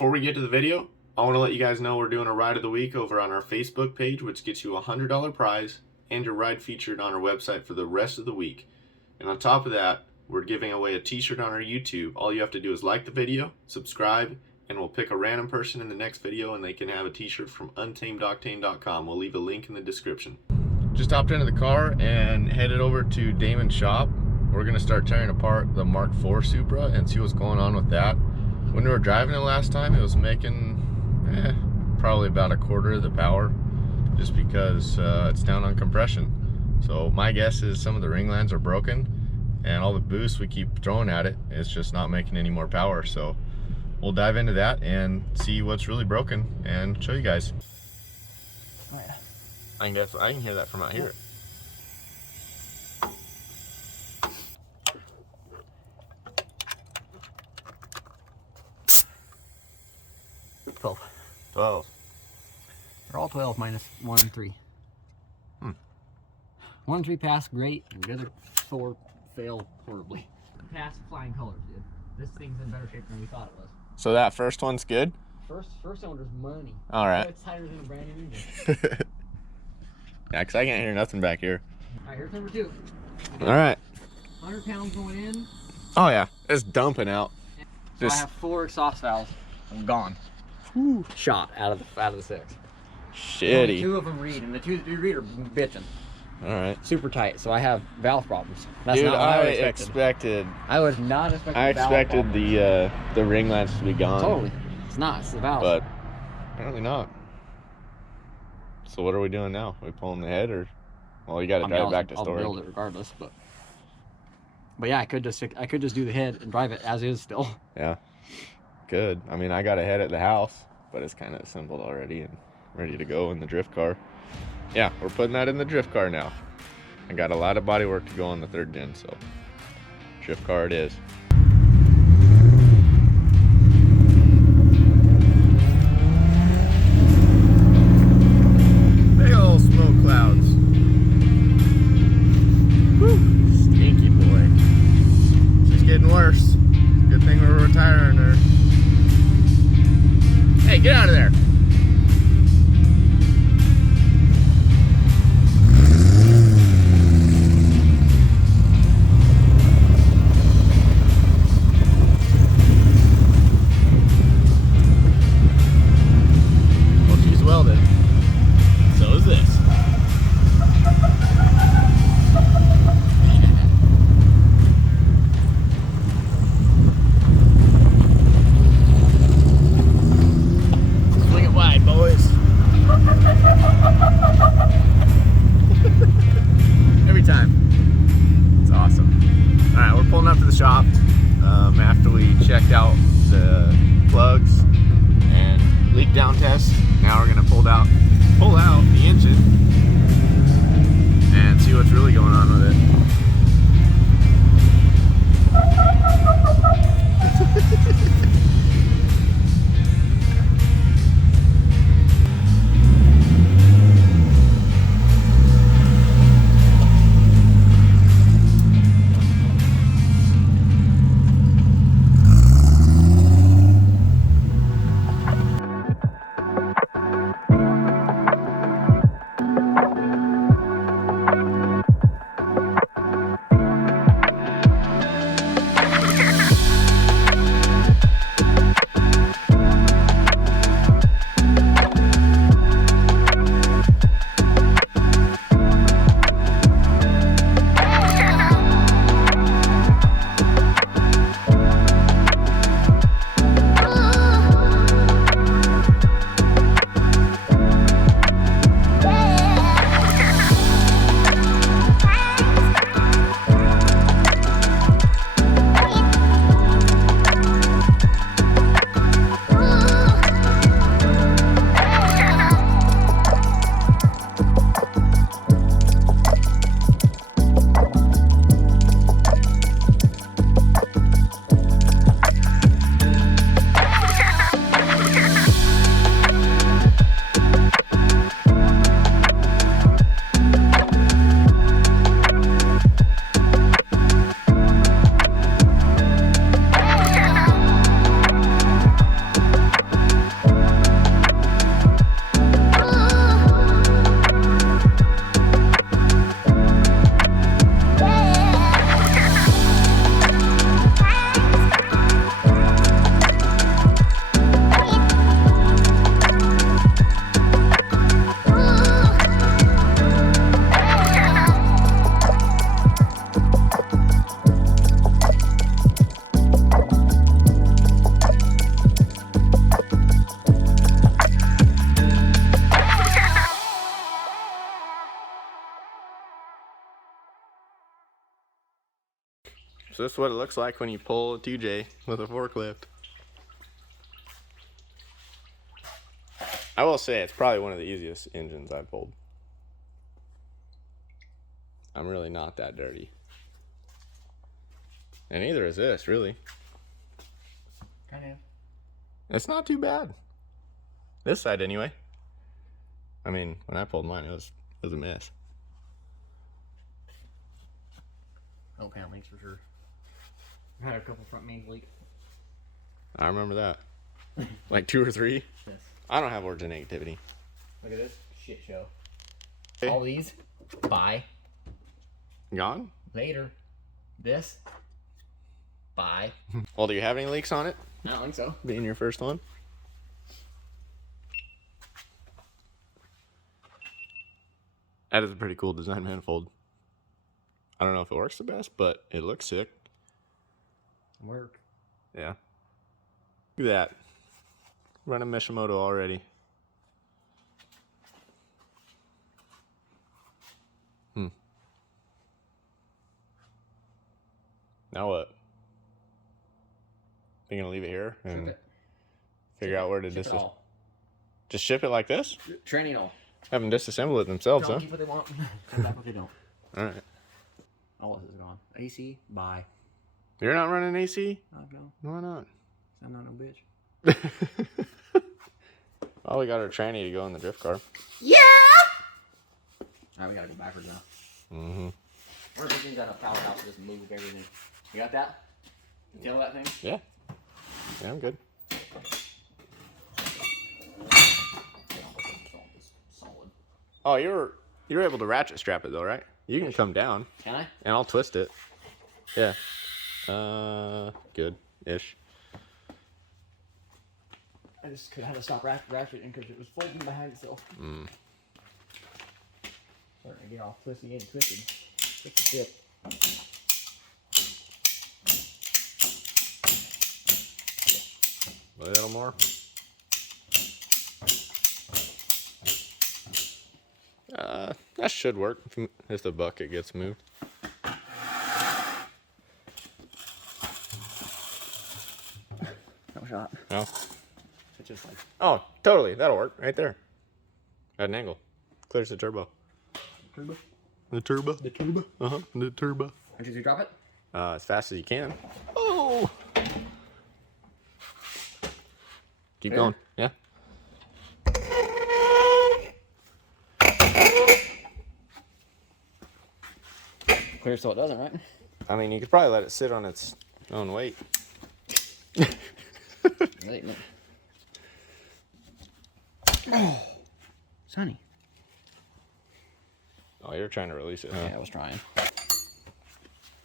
before we get to the video, I want to let you guys know we're doing a ride of the week over on our Facebook page, which gets you a $100 prize and your ride featured on our website for the rest of the week. And on top of that, we're giving away a t-shirt on our YouTube. All you have to do is like the video, subscribe, and we'll pick a random person in the next video and they can have a t-shirt from untamedoctane.com. We'll leave a link in the description. Just hopped into the car and headed over to Damon's shop. We're gonna start tearing apart the Mark IV Supra and see what's going on with that. When we were driving it last time, it was making probably about a quarter of the power, just because it's down on compression. So my guess is some of the ring lines are broken, and all the boost we keep throwing at it, it's just not making any more power. So we'll dive into that and see what's really broken and show you guys. Oh, yeah. I can hear that from out here. 12. They're all 12 minus 1 and 3. 1 and 3 pass great, and the other 4 fail horribly. Pass flying colors, dude. This thing's in better shape than we thought it was. So that first one's good? First cylinder's money. All right. It's tighter than a brand new engine. Yeah, because I can't hear nothing back here. All right, here's number 2. All right. 100 pounds going in. Oh yeah, it's dumping out. So I have 4 exhaust valves. I'm gone. Whew. Shot out of the 6. Shitty. Only 2 of them read, and the 2 that do read are bitching. All right. Super tight, so I have valve problems. That's Dude, not what I I expected. I was not expecting. I expected the ring lines to be gone. Totally. It's not. It's the valve. But apparently not. So what are we doing now? Are we pulling the head, or well, you got to drive it back to storage. I'll build it regardless, but yeah, I could just do the head and drive it as is still. Yeah. Good. I mean, I got a head at the house, but it's kind of assembled already and ready to go in the drift car. Yeah, we're putting that in the drift car now. I got a lot of body work to go on the 3rd gen, so drift car it is. Big old smoke clouds. Whew, stinky boy. She's getting worse. Good thing we're retiring her. Hey, get out of there. Well, she's welded. So is this. Swing it wide, boys. Every time. It's awesome. All right, we're pulling up to the shop after we checked out the plugs and leak down test. Now we're gonna pull out the engine and see what's really going on with it. So this is what it looks like when you pull a 2J with a forklift. I will say it's probably one of the easiest engines I've pulled. I'm really not that dirty. And neither is this, really. Kind of. It's not too bad. This side, anyway. I mean, when I pulled mine, it was a mess. Oh, pan leaks for sure. I had a couple front mains leak. I remember that. Like 2 or 3. Yes. I don't have origin negativity. Look at this shit show. Hey. All these, bye. Gone? Later. This, bye. Well, do you have any leaks on it? I don't think so. Being your first one? That is a pretty cool design manifold. I don't know if it works the best, but it looks sick. Work. Yeah. Look at that. Running Mishimoto already. Now what? You gonna leave it here and Ship it. figure out where to Ship it all. just ship it like this? Training all. Have them disassemble it themselves, Don't huh? keep what they want. Come back what they don't. All right. All this is gone. AC, bye. You're not running AC? No, Why not? I'm not no bitch. Oh, we got our tranny to go in the drift car. Yeah! Alright, we gotta go backwards now. Mm-hmm. We're things on a powerhouse to just move everything. You got that? The tail of that thing? Yeah. Yeah, I'm good. Solid. Oh, you're able to ratchet strap it though, right? You can come down. Can I? And I'll twist it. Yeah. Good-ish. I just had to stop ratcheting because it was folding behind itself. Starting to get all twisty and twisted. Twisted shit. A little more. That should work if the bucket gets moved. No shot. No. It's just like Oh, totally. That'll work right there. At an angle. Clears the turbo. turbo. The turbo. The turbo. Uh-huh. The turbo. Did you drop it? As fast as you can. Oh! Keep There? going. Yeah. Clear so it doesn't, right? I mean, you could probably let it sit on its own weight. Wait, no. Oh, Sonny. Oh, you're trying to release it, huh? Yeah, I was trying.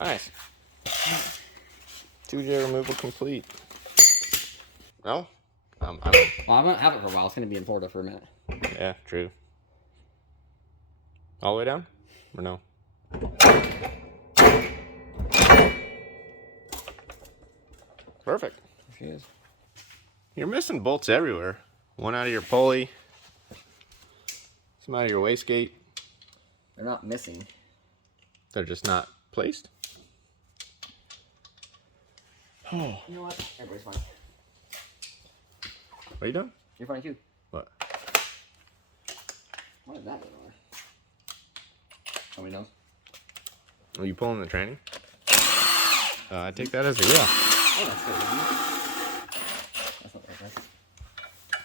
Nice. 2J removal complete. No? Well, I'm gonna have it for a while. It's gonna be in Florida for a minute. Yeah, true. All the way down? Or no? Perfect. There she is. You're missing bolts everywhere. One out of your pulley. Some out of your wastegate. They're not missing. They're just not placed. Oh. You know what? Everybody's fine. What are you doing? You're fine too. What? What is that doing over there? Nobody knows. Are you pulling the tranny? I take that as a yeah. Oh, that's good, isn't it? That's not very nice.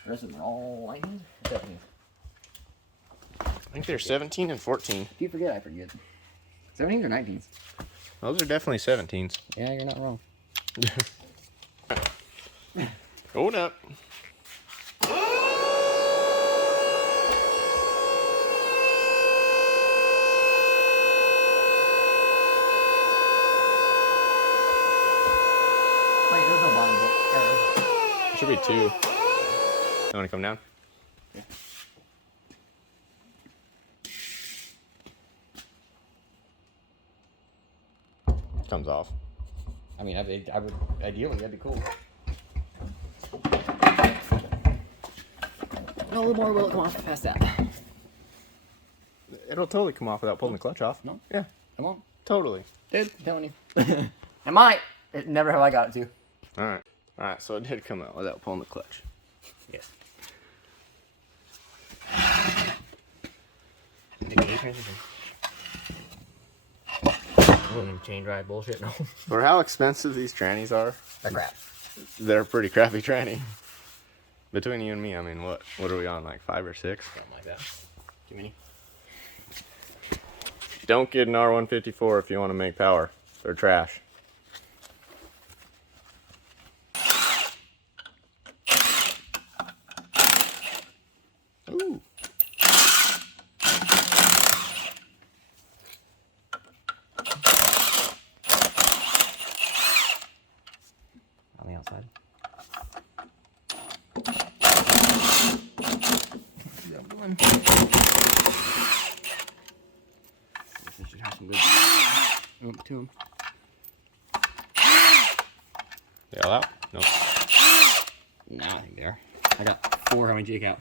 The rest of them are all lightning. I think they're 17 and 14. If you forget, I forget. 17s or 19s? Those are definitely 17s. Yeah, you're not wrong. Going up. Wait, there's no bottom book. There should be 2. You want to come down? Yeah. Comes off. I mean, I would ideally that'd be cool. No, a little more will it come off past that. It'll totally come off without pulling the clutch off. No? Yeah, Come on. totally. Dude, I'm telling you. It might. It never have I got it to. Alright. Alright, so it did come out without pulling the clutch. Yes. The gauge transmission. Aluminum chain drive bullshit, no. For how expensive these trannies are, They're crap. they're a pretty crappy tranny. Between you and me, I mean, what are we on, like 5 or 6? Something like that. Too many. Don't get an R154 if you want to make power. They're trash. Ooh. On the outside. This should have some good oomph to them. They all out? Nope. Nah, I think they are. I got 4. How many did you count?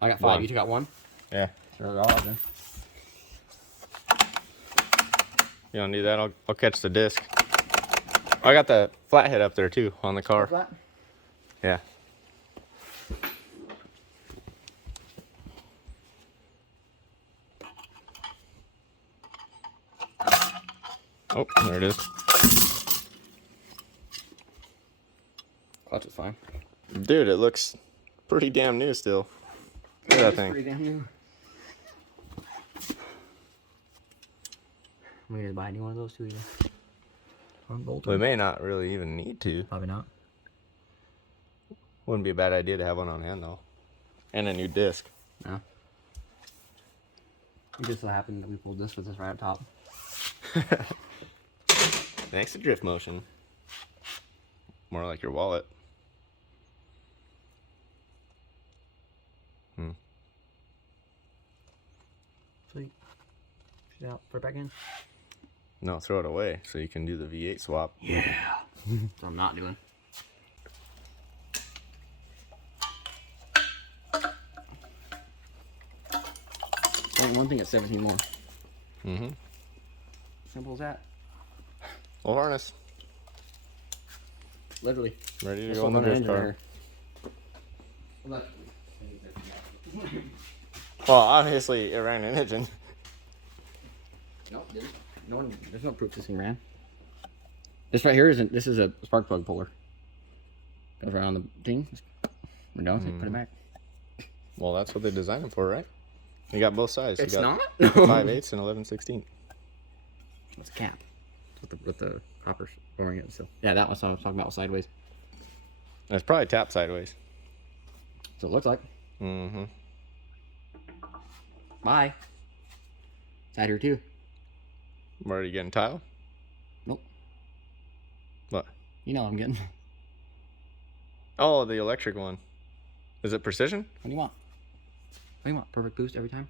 I got 5. 1. You two got 1? Yeah. Sure, they're all out there. You don't need that? I'll catch the disc. I got the flathead up there too on the car. That? Yeah. Oh, there it is. Clutch is fine. Dude, it looks pretty damn new still. Look at that thing. Pretty damn new. We need to buy any one of those too either. Unbolt. We may not really even need to. Probably not. Wouldn't be a bad idea to have one on hand though. And a new disc. No. It just so happened that we pulled this with this right up top. Thanks to drift motion. More like your wallet. Sweet. Push it out. Put it back in. No, throw it away so you can do the V8 swap. Yeah. That's what I'm not doing. Only one thing at 17 more. Mm-hmm. Simple as that. Full harness. Literally. Ready to That's go on the what my drift engine car. there. Well, obviously it ran an engine. Nope, didn't. No one. There's no proof this thing ran. This right here isn't. This is a spark plug puller. Goes right on the thing. We're done with it. Put it back. Well, that's what they designed them for, right? You got both sides. It's you got not. 5/8 and 11/16. It's a cap. With the copper boring it. So yeah, that one I was talking about sideways. It's probably tapped sideways. So it looks like. Mm-hmm. Bye. Side here too. I'm already getting tile. Nope. What? You know what I'm getting. Oh, the electric one. Is it precision? What do you want? What do you want? Perfect boost every time?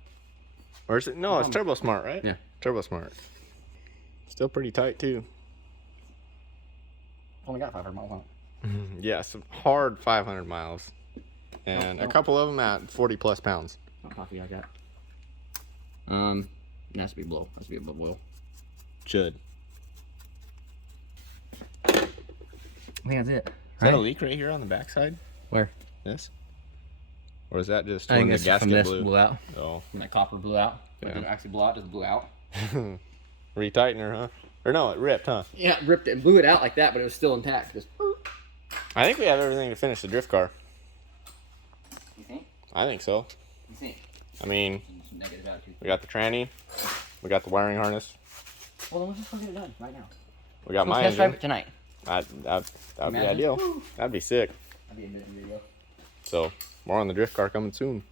Or is it? No, it's Turbo Smart, right? Yeah. Turbo Smart. Still pretty tight too. Only got 500 miles on it. Yeah, some hard 500 miles. And a couple of them at 40 plus pounds. What coffee I got? It has to be below. Has to be above oil. Should. I think that's it. Is that a leak right here on the backside? Where? This? Or is that just I when think the this from gasket this blew out. Oh. When that copper blew out. But it Yeah. didn't actually blow out, it just blew out. Retightener, huh? Or no, it ripped, huh? Yeah, it ripped it and blew it out like that, but it was still intact. Just, I think we have everything to finish the drift car. you think? I think so. You think? I mean, Some negative attitude. we got the tranny. We got the wiring harness. Well, then let's just go get it done right now. We got Let's my test drive engine. it tonight. That'd be Imagine. ideal. That'd be sick. That'd be a minute video. So, more on the drift car coming soon.